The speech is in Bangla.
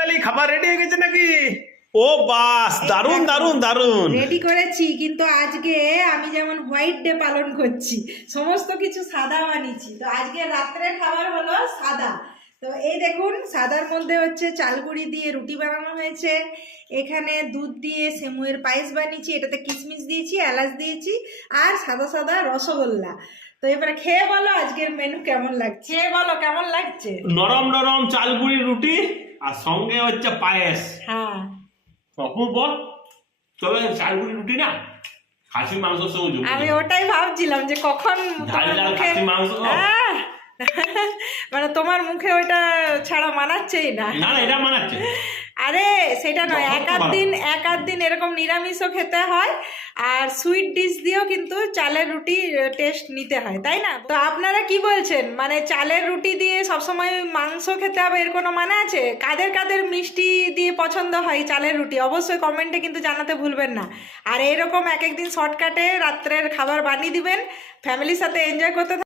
মিতালি খাবার রেডি হয়ে গেছে নাকি? ও বাস, দারুন দারুন দারুন। রেডি করেছি, কিন্তু আজকে আমি যেমন হোয়াইট ডে পালন করছি, সমস্ত কিছু সাদা বানিয়েছি। তো আজকে রাত্রের খাবার হলো সাদা। তো এই দেখুন, সাদার মধ্যে হচ্ছে চালগুড়ি দিয়ে রুটি বানানো হয়েছে, এখানে দুধ দিয়ে সেমুয়ের পায়েস বানিয়েছি, এটাতে কিশমিশ দিয়েছি, এলাচ দিয়েছি, আর সাদা সাদা রসগোল্লা। তো এবারে খেয়ে বলো আজকের মেনু কেমন লাগছে, খেয়ে বলো কেমন লাগছে। নরম নরম চালগুড়ির রুটি আর সঙ্গে হচ্ছে পায়েস। হ্যাঁ, অপূর্ব। তবে চালগুড়ি রুটি না খাসি মাংসের সঙ্গে যোগ আমি ওটাই ভাবছিলাম যে কখন ঝাল তোমার ঝাল মুখে খাসি মাংস। আহ! মানে তোমার মুখে ওইটা ছাড়া মানাচ্ছেই না। না না, এটা মানাচ্ছে। আরে সেটা নয়, যখন এক আধ দিন এরকম নিরামিষও খেতে হয়, আর সুইট ডিশ দিয়েও কিন্তু চালের রুটি টেস্ট নিতে হয়, তাই না? তো আপনারা কি বলছেন, মানে চালের রুটি দিয়ে সবসময় মাংস খেতে হবে এর কোনো মানে আছে? কাদের কাদের মিষ্টি দিয়ে পছন্দ হয় চালের রুটি, অবশ্যই কমেন্টে কিন্তু জানাতে ভুলবেন না। আর এইরকম এক একদিন শর্টকাটে রাত্রের খাবার বানিয়ে দিবেন, ফ্যামিলির সাথে এনজয় করতে